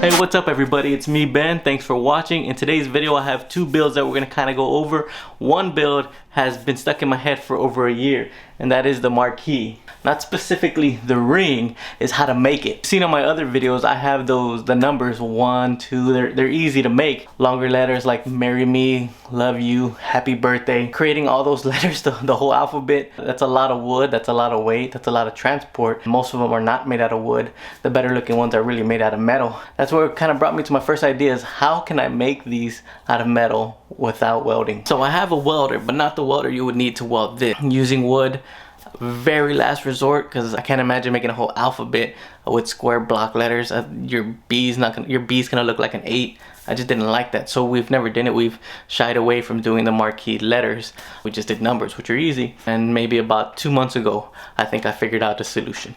Hey, what's up everybody? It's me, Ben. Thanks for watching. In today's video I have two builds that we're going to kind of go over. One build has been stuck in my head for over a year, and that is the marquee. Not specifically the ring, is how to make it. Seen on my other videos, I have the numbers 1, 2, they're easy to make. Longer letters like marry me, love you, happy birthday. Creating all those letters, the whole alphabet, that's a lot of wood, that's a lot of weight, that's a lot of transport. Most of them are not made out of wood. The better looking ones are really made out of metal. That's what kind of brought me to my first idea, is how can I make these out of metal without welding? So I have a welder, but not the welder you would need to weld this. Using wood, very last resort, because I can't imagine making a whole alphabet with square block letters. Your B's gonna look like an 8. I just didn't like that, so we've never done it. We've shied away from doing the marquee letters. We just did numbers, which are easy. And maybe about 2 months ago, I think I figured out the solution.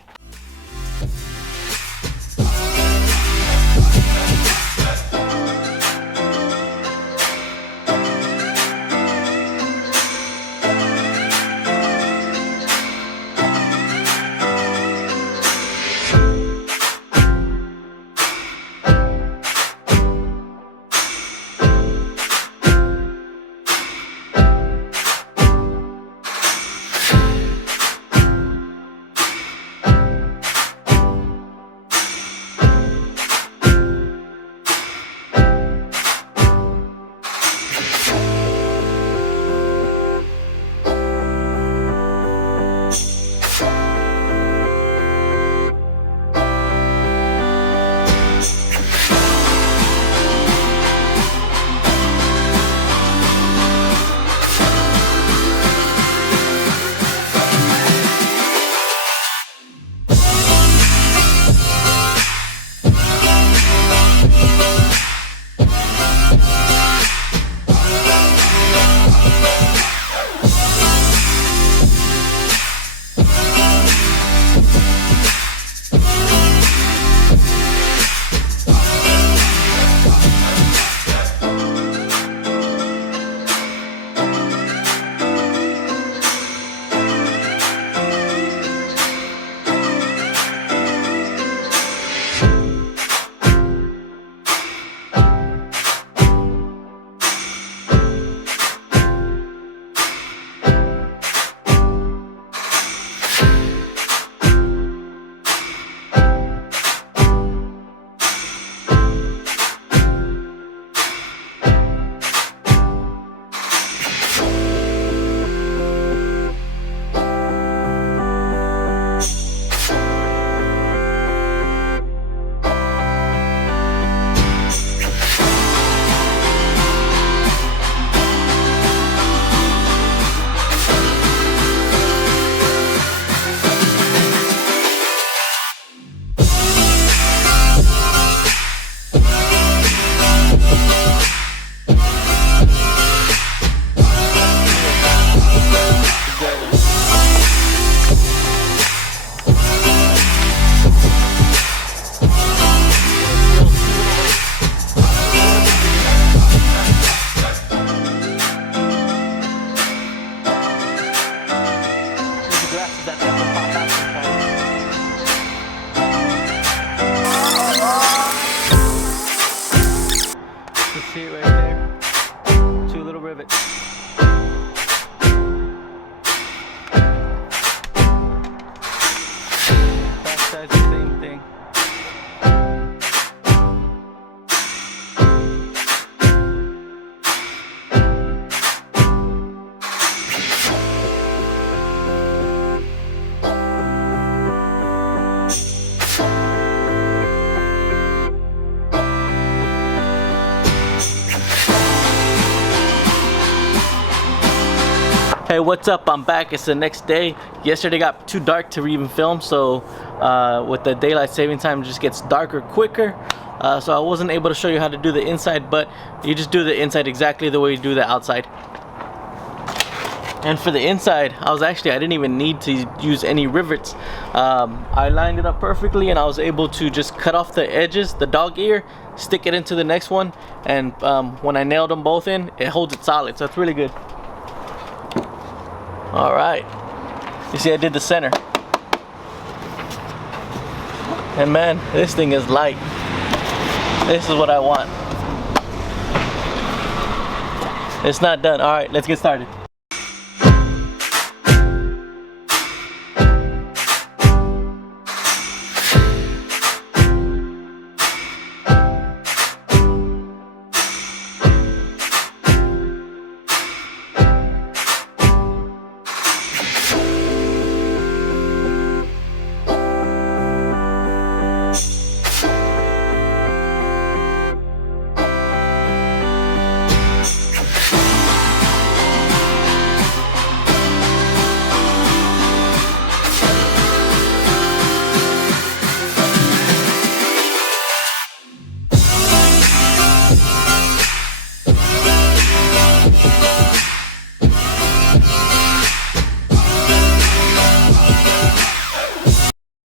See it right there. 2 little rivets. Back side's the same thing. Hey, what's up? I'm back. It's the next day. Yesterday got too dark to even film, so with the daylight saving time it just gets darker quicker, so I wasn't able to show you how to do the inside, but you just do the inside exactly the way you do the outside. And for the inside, I didn't even need to use any rivets. I lined it up perfectly, and I was able to just cut off the edges, the dog ear, stick it into the next one, and when I nailed them both in, it holds it solid, so it's really good. All right, you see I did the center, and man, this thing is light. This is what I want. It's not done. All right, let's get started.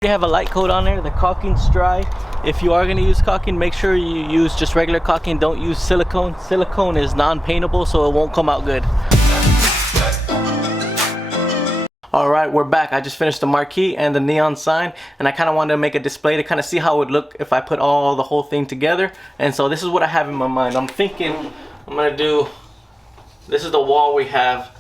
You have a light coat on there. The caulking's dry. If you are going to use caulking, make sure you use just regular caulking. Don't use silicone. Silicone is non-paintable, so it won't come out good. Alright, we're back. I just finished the marquee and the neon sign, and I kind of wanted to make a display to kind of see how it would look if I put the whole thing together. And so this is what I have in my mind. I'm thinking I'm going to do, this is the wall we have.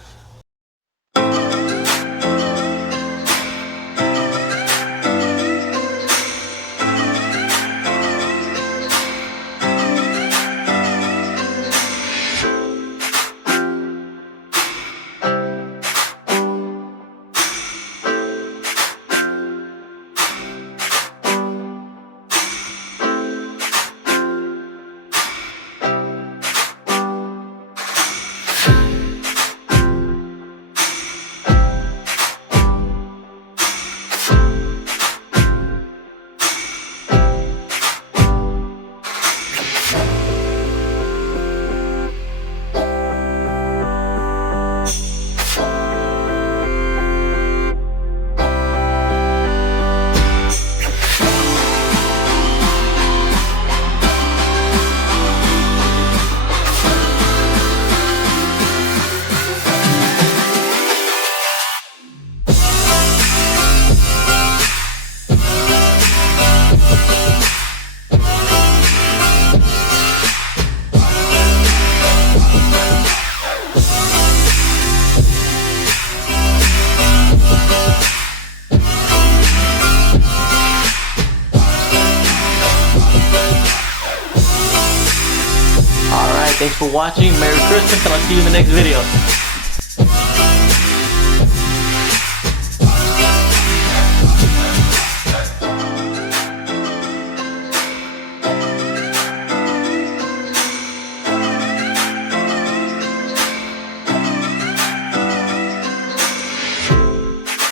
Thanks for watching. Merry Christmas, and I'll see you in the next video.